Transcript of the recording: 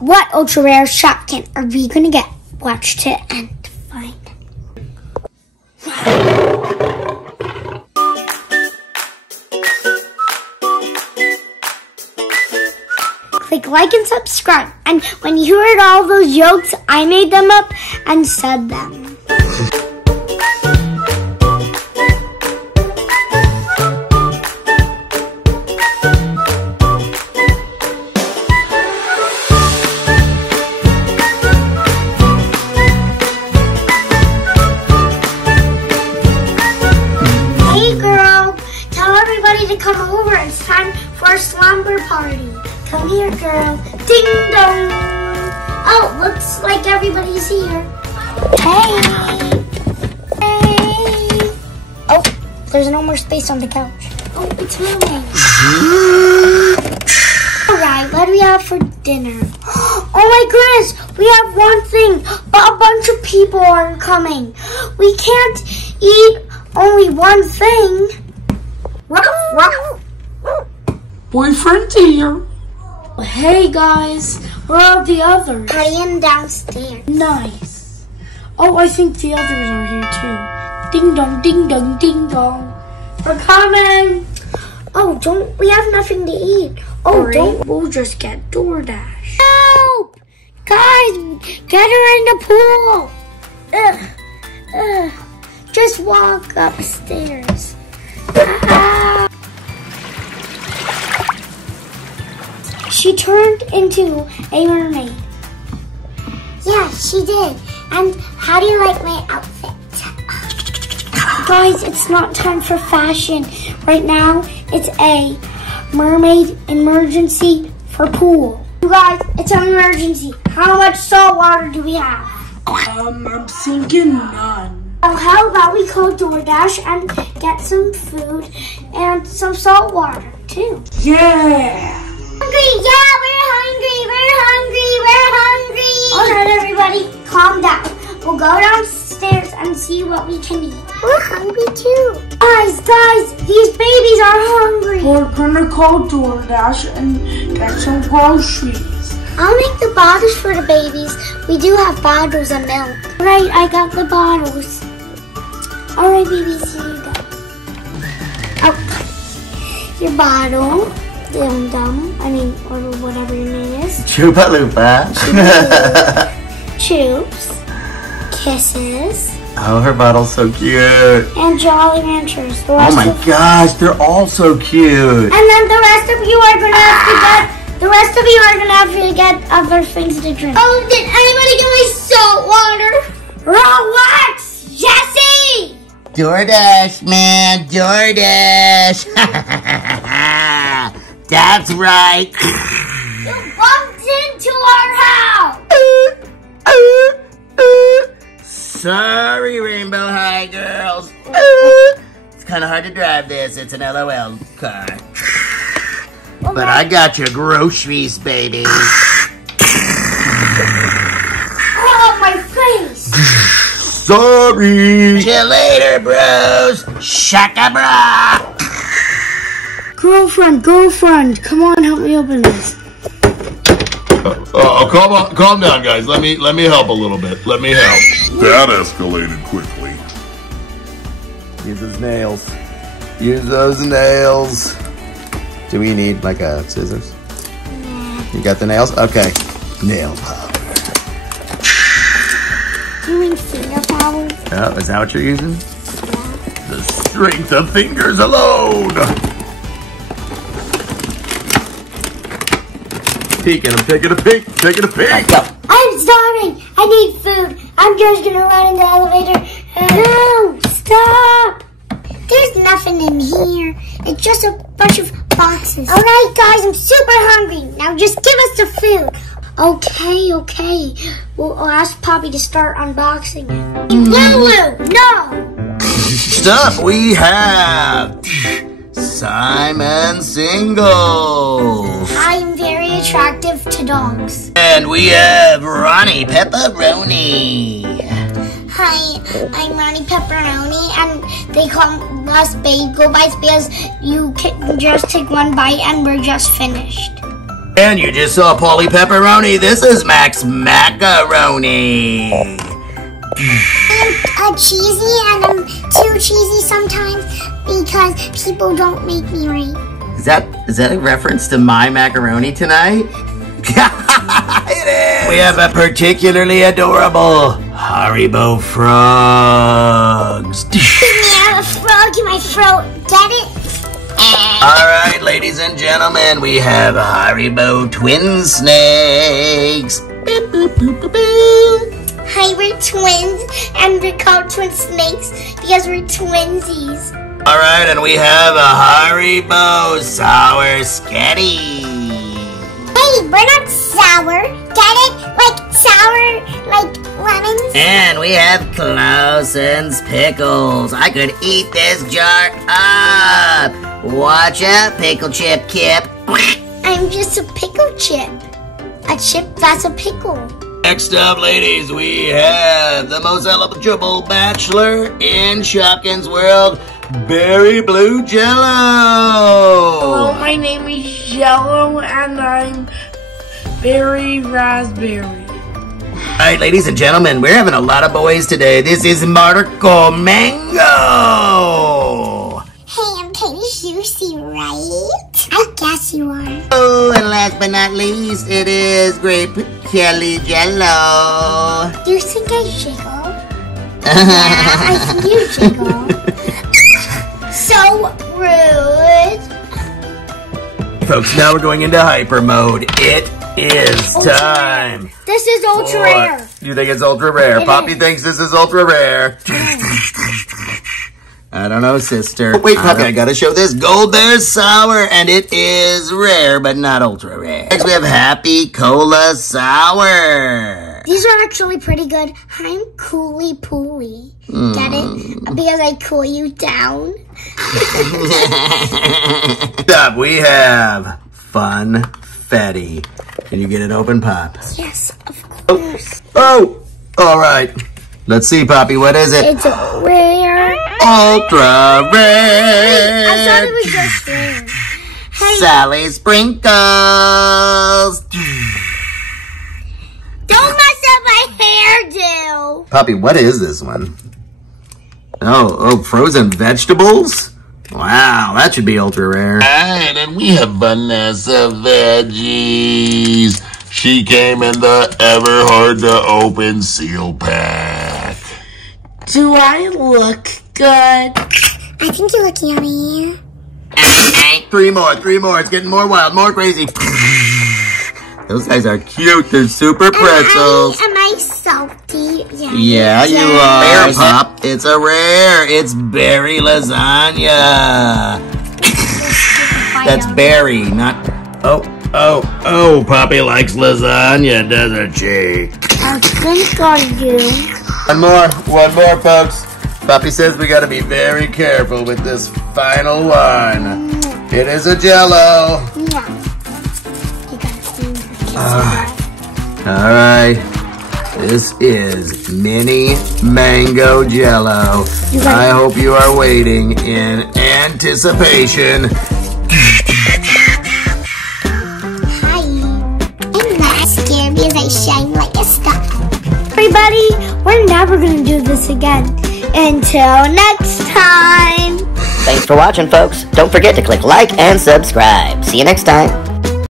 What ultra rare Shopkin are we gonna get? Watch to end to find. Click like and subscribe. And when you heard all those jokes, I made them up and said them. To come over. It's time for a slumber party. Come here, girl. Ding dong. Oh, looks like everybody's here. Hey. Hey. Oh, there's no more space on the couch. Oh, it's moving. Alright, what do we have for dinner? Oh my goodness, we have one thing, but a bunch of people are coming. We can't eat only one thing. Boyfriend's here. Hey guys, where are the others? Hiding downstairs. Nice. Oh, I think the others are here too. Ding dong, ding dong, ding dong. We're coming. Oh, we have nothing to eat. Oh, We'll just get DoorDash. Help! Guys, get her in the pool. Just walk upstairs. She turned into a mermaid. Yeah, she did. And how do you like my outfit? Guys, it's not time for fashion. Right now, it's a mermaid emergency for pool. You guys, it's an emergency. How much salt water do we have? I'm thinking none. Well, how about we call DoorDash and get some food and some salt water, too? Yeah! Hungry, yeah, we're hungry. All right, everybody, calm down. We'll go downstairs and see what we can eat. We're hungry, too. Guys, these babies are hungry. We're gonna call DoorDash and get some groceries. I'll make the bottles for the babies. We do have bottles of milk. Right, I got the bottles. All right, babies, here you go. Oh, your bottle, or whatever your name is. Chupa Lupa. Choops, Kisses. Oh, her bottle's so cute. And Jolly Ranchers. Oh my gosh, they're all so cute. And then the rest of you are gonna have to get. The rest of you are gonna have to get other things to drink. Oh, did anybody get my salt water? Relax, Jesse! DoorDash, man, DoorDash. That's right. You bumped into our house. Sorry, Rainbow High girls. It's kind of hard to drive this. It's an LOL car. But I got your groceries, baby. Oh, my face. Sorry. See you later, bros. Shaka bra. Girlfriend, come on, help me open this. Calm down, guys. Let me help a little bit. Let me help. That escalated quickly. Use those nails. Use those nails. Do we need like a scissors? You got the nails? Okay. Nail power. You mean finger power? Oh, is that what you're using? Yeah. The strength of fingers alone. Peeking, I'm taking a peek. Taking a peek. Right, go. I'm starving. I need food. I'm just gonna run in the elevator. No, stop. There's nothing in here. It's just a bunch of boxes. All right, guys, I'm super hungry. Now just give us the food. Okay. We'll ask Poppy to start unboxing it. Lulu, no. Stop. We have Simon Single. I'm very attractive to dogs. And we have Ronnie Pepperoni. Hi, I'm Ronnie Pepperoni, and they call us Bagel Bites because you can just take one bite and we're just finished. And you just saw Paulie Pepperoni. This is Max Macaroni. I'm cheesy and I'm too cheesy sometimes because people don't make me right. Is that a reference to my macaroni tonight? It is! We have a particularly adorable Haribo frogs. Give me a frog in my throat. Get it? Alright, ladies and gentlemen, we have Haribo twin snakes. Boop, boop, boop, boop, boop. Hi, we're twins, and we're called twin snakes because we're twinsies. Alright, and we have a Haribo sour sketty. Hey, we're not sour. Get it? Like sour, like lemons? And we have Clausen's pickles. I could eat this jar up. Watch out, pickle chip Kip. I'm just a pickle chip. A chip that's a pickle. Next up, ladies, we have the most eligible bachelor in Shopkins world, Berry Blue Jello. Hello, my name is Jello, and I'm Berry Raspberry. Alright, ladies and gentlemen, we're having a lot of boys today. This is Marco Mango. Hey, I'm kind of juicy, right? I guess you are. Oh, and last but not least, it is Grape Jelly Jello. Do you think I jiggle? Yeah, I think you jiggle. So rude. Folks, now we're going into hyper mode. It is time. This is ultra rare. You think it's ultra rare? Poppy thinks this is ultra rare. I don't know, sister. Wait, Poppy, I gotta show this. Gold Bear Sour, and it is rare, but not ultra rare. Next, we have Happy Cola Sour. These are actually pretty good. I'm Cooly Pooly. Get it? Because I cool you down. Next up, we have Funfetti. Can you get it open, Pop? Yes, of course. Oh, all right. Let's see, Poppy. What is it? It's rare. Ultra rare. I thought it was just rare. Hey, Sally Sprinkles. don't mess up my hairdo. Poppy, what is this one? Oh, frozen vegetables? Wow, that should be ultra rare. Alright, and we have Vanessa Veggies. She came in the ever hard to open seal pack. Do I look good? I think you look yummy. Three more. It's getting more wild, more crazy. Those guys are cute. They're super pretzels. Am I salty? Yeah, you are. Rare, Pop. It's a rare. It's berry lasagna. That's berry, not... Oh, Poppy likes lasagna, doesn't she? I think I do. One more, folks. Poppy says we gotta be very careful with this final one. It is a Jello. Yeah. You gotta see. Alright. This is mini mango Jello. I hope you are waiting in anticipation. Hi. I'm not scared because I shine like a star. Everybody, we're never gonna do this again. Until next time. Thanks for watching, folks. Don't forget to click like and subscribe. See you next time.